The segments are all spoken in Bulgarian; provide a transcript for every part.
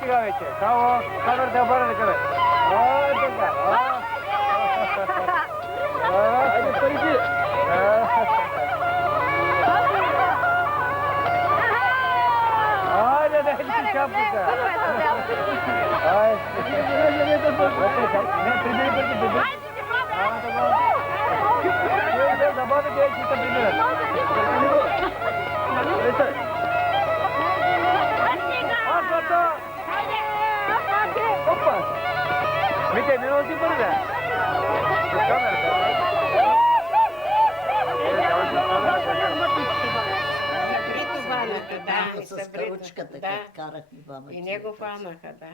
сега вече. Само камерата обърне къде. Така. Айде парите. Айде, дай си шапката. Айде. Мите, минало си бърза. С каручката, като карахме баба. И него фанаха, да.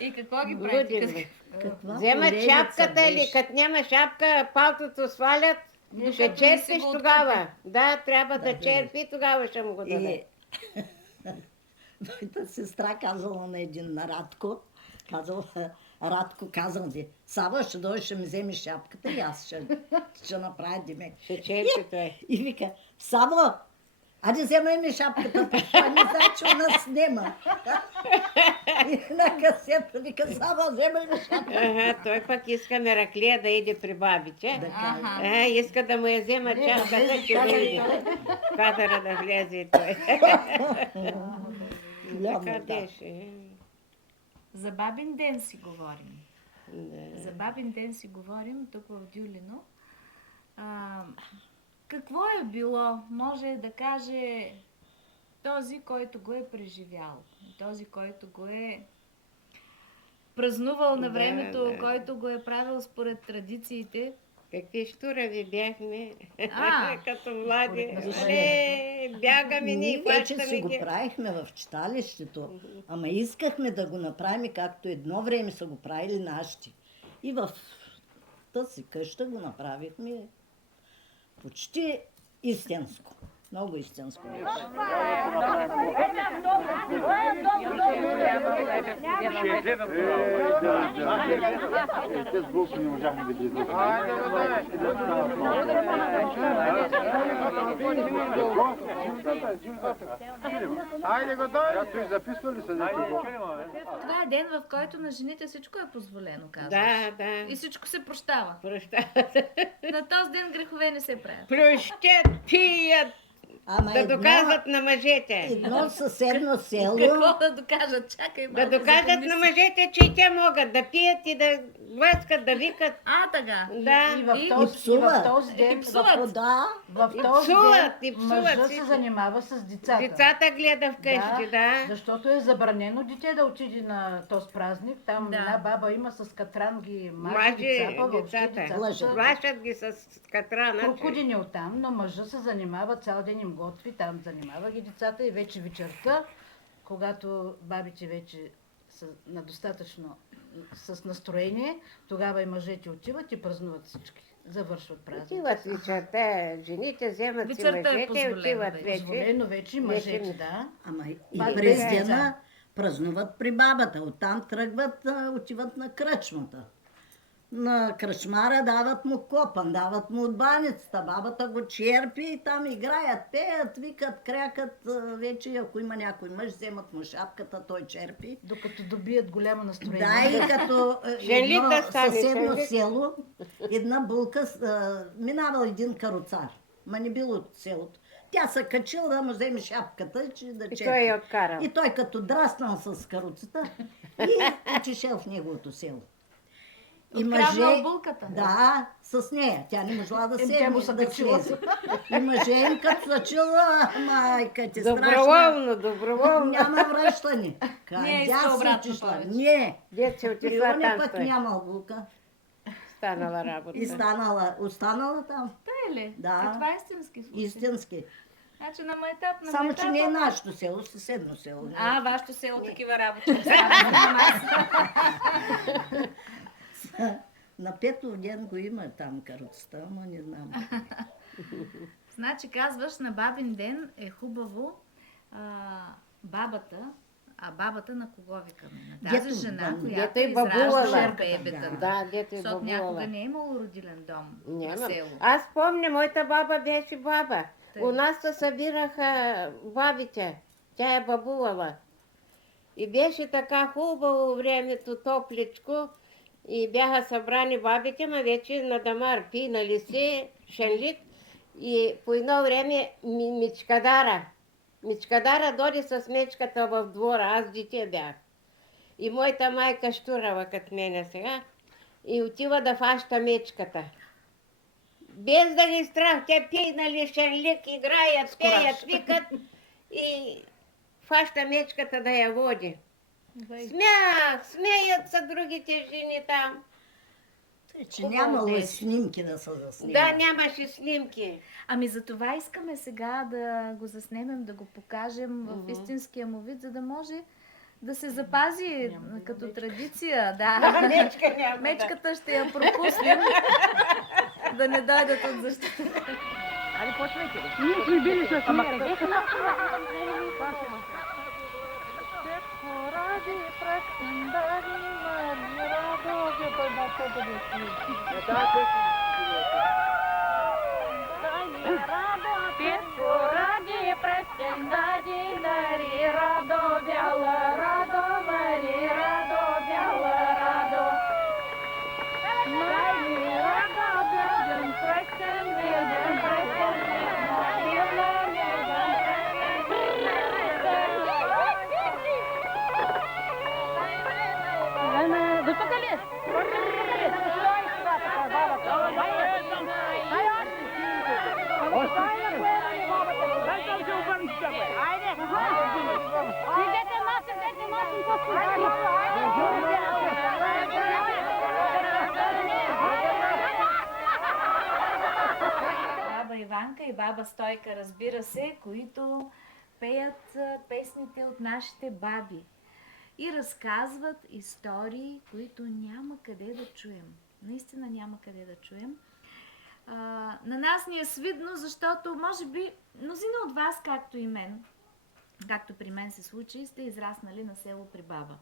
И какво ги правите? Вземат шапката или като няма шапка, палтото свалят, ще черпиш тогава. Да, трябва да черпи, тогава ще му го даде. Моята сестра казала на един на Радко, Радко казал ми, Сава, ще дойдеш, ще ми вземеш шапката и аз ще направя Димек. Ще черпи той. И вика, Сава, айде вземай ми шапката, това не значи у нас нема. И на касета вика, Сава, вземай ми шапката. Той пък иска на раклия да иде при бабиче. Иска да му я взема шапката, че види. Кадъра да влезе той. Така беше. За бабин ден си говорим. За бабин ден си говорим тук в Дюлино. Какво е било? Може да каже този, който го е преживял. Този, който го е празнувал на времето, който го е правил според традициите. Какви щурави бяхме, като млади. Бягаме ние, Вече си го правихме в читалището, ама искахме да го направим, както едно време са го правили нашите. И в тази къща го направихме почти истинско. Много истинско. Те с булки не можахме да ги издадем. Айде, готови! Както и записвали са някого. Това е ден, в който на жените всичко е позволено, казваш. Да. И всичко се прощава. Прощават. На този ден грехове не се правят. Плющят, пият, Ама да доказват на мъжете. едно съседно село. Какво да докажат? Чакай малко. Да докажат на мъжете, че и те могат да пият и да блъскат, да викат. Така. Да. И псуват. И псуват. Да. И псуват, и псуват. Мъжът се всичко. занимава с децата. Децата гледа вкъщи, да. Защото е забранено дете да отиде на този празник. Там една баба има с катран ги маже децата. Плашат ги с катрана. Прокудени оттам, но мъжът се занимава, цял ден им готви, там занимава ги децата и вече вечерта, когато бабите вече са на достатъчно с настроение, тогава и мъжете отиват и празнуват всички. Завършват празник. Отиват вечерта, жените вземат си мъжете и отиват вече. Позволено вече и мъжете, да. Ама и през дена празнуват при бабата. Оттам тръгват, отиват на кръчмата. На кръчмара дават му копан, дават му от баницата. Бабата го черпи и там играят, пеят, викат, крякат. Вече ако има някой мъж, вземат му шапката, той черпи. Докато добият голямо настроение. Да, и като едно съседно село, една булка, минавал един каруцар, ма не бил от селото. Тя се качила да му вземе шапката, че да черпи. И той я откарал. И той като драснал с каруцата и отишел в неговото село. И Откраднал булката? Да, с нея. Тя не можела да тя му се се да качила. слезе. И мъже им като се чула, майка ти Доброволно, страшна. доброволно. Няма връщане. Не е Тя искал се обратно отишла. повече. Не. Дет се И отишла он там пък той. нямал булка. Станала работа. И останала там. Тъй ли? Да. Това е истински случай. Истински. Значи на майтап, на Само, майтап. че не е нашето село, съседно село. Вашето село такива работи. На Петов ден го има там каруцата, ама не знам. Значи казваш, на бабин ден е хубаво бабата, а бабата на кого викаме? На тази Дето, жена, да, която дето е бабулала. изражда бебета. Да, дето е Защото бабулала. някога не е имало родилен дом в Няма. село. Аз помня, моята баба беше баба. Тъй. У нас се събираха бабите. Тя е бабувала. И беше така хубаво времето, топличко. И бяха събрани бабите, ма вече на дамар пинали се, шенлик. И по едно време Мичкадара доди с мечката в двора, аз дете бях. И моята майка штурава като мене сега. И отива да фаща мечката. Без да ги страх, те пинали шенлик, играят, пеят, викат. И фаща мечката да я води. Смеят са другите жени там. Че нямало и снимки да се заснемат. Да, нямаше снимки. Ами за това искаме сега да го заснемем, да го покажем в истинския му вид, за да може да се запази като традиция. Да. Мечка няма. Мечката ще я пропуснем, да не дойдат от защита. Али почвайте ли? Ние сме били с Ама нея. къде са Баба Иванка и баба Стойка, разбира се, които пеят песните от нашите баби и разказват истории, които няма къде да чуем. Наистина няма къде да чуем. На нас ни е свидно, защото може би мнозина от вас, както и мен, както при мен се случи, сте израснали на село при баба.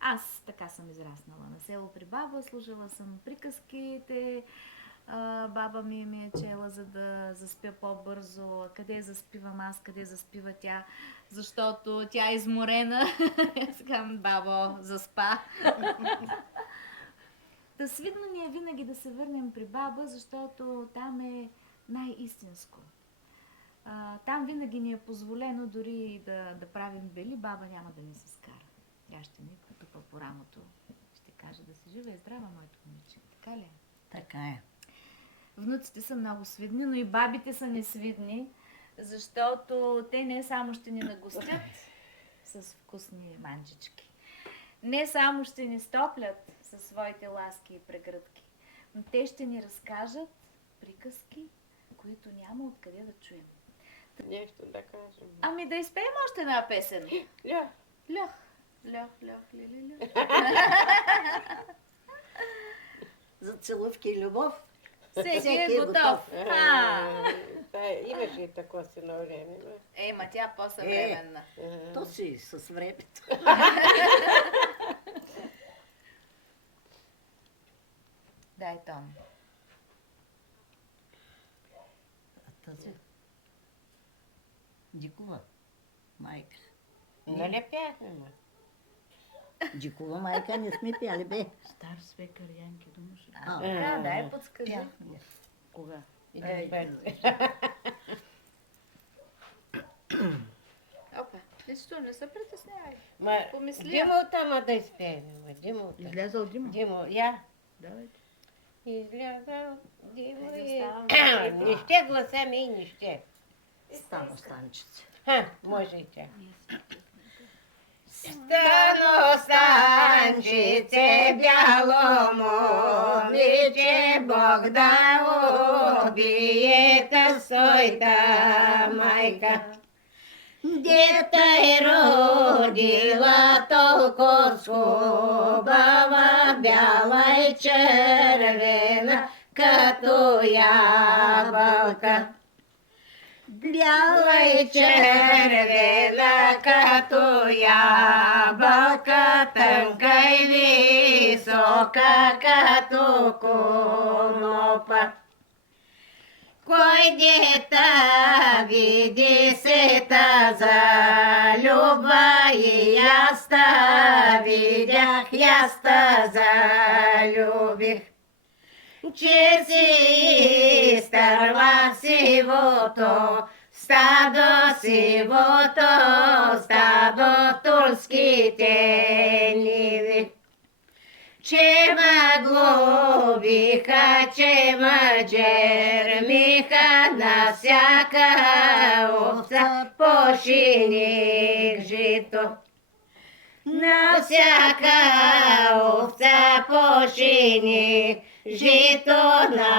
Аз така съм израснала на село при баба, слушала съм приказките, баба ми е чела, за да заспя по-бързо. Къде заспивам аз, къде заспива тя, защото тя е изморена. Аз казвам, бабо, заспа. Та свидно ни е винаги да се върнем при баба, защото там е най-истинско. Там винаги ни е позволено дори да правим бели, баба няма да ни се скара. Тя ще ни потупа по рамото, ще каже да си жива и здрава, моето момиче. Така ли? Така е. Внуците са много свидни, но и бабите са несвидни, защото те не само ще ни нагостят с вкусни манджички, не само ще ни стоплят със своите ласки и прегръдки, но те ще ни разкажат приказки, които няма откъде да чуем. Нещо да кажем. Ами да изпеем още една песен. Лях. Лях, лях, лях, ли. За целувки и любов. Всеки е готов. Имаше и такова си на време. Ма тя по-съвременна. То си с времето. Дай тон. Тази Дикова майка. Нали пяхме, ма? Дикова майка не сме пяли, бе. Стар свекър Янки думаше. Да, дай подскажи. Кога? Опа, лично не се притеснявай. Ма, Помисли. Димота, ма да изпеем. Димота. Излязал Димо? Димо, я. Давайте. Излязал Димо и... Изоставам. Не ще гласа ми и не ще. Стано станчица. Може и тя. Стано станчице, бяло момиче, Бог да убие своята майка. Дета е родила толкова хубава, бяла и червена, като ябълка. Бяла и червена, като ябълка, тънка и висока, като конопа. Кой дета види се та залюбва и аз та видях, и аз та залюбих. Че си изтърва сивото, стадо турските ниви. Че ма глобиха, че ма джермиха, на всяка овца пошиних жито. На всяка овца пошиних жито, на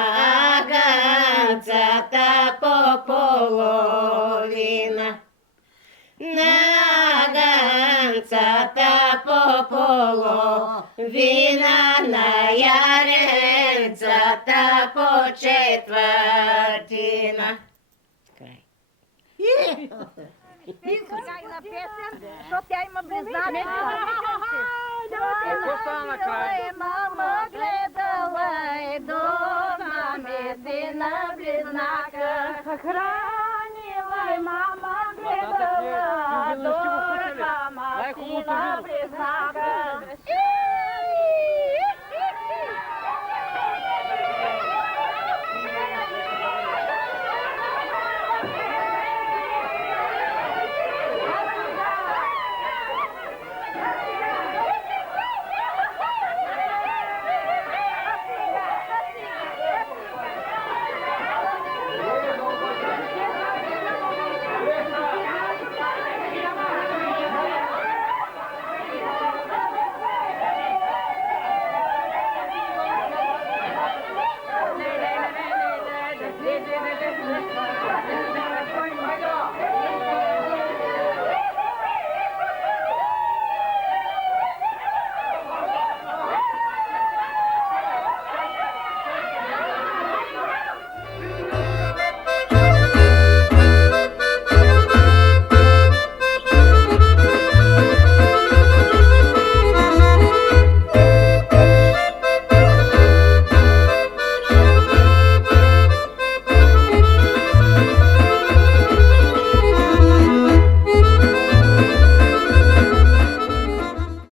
агънцата по половина. На агънцата по половина, на яренцата по четвъртина. Край. Крайна песен, защото тя има близнаци. Какво стана накрая? Мама гледала е дома медина близнака. Хранила е мама гледала дома медина близнака.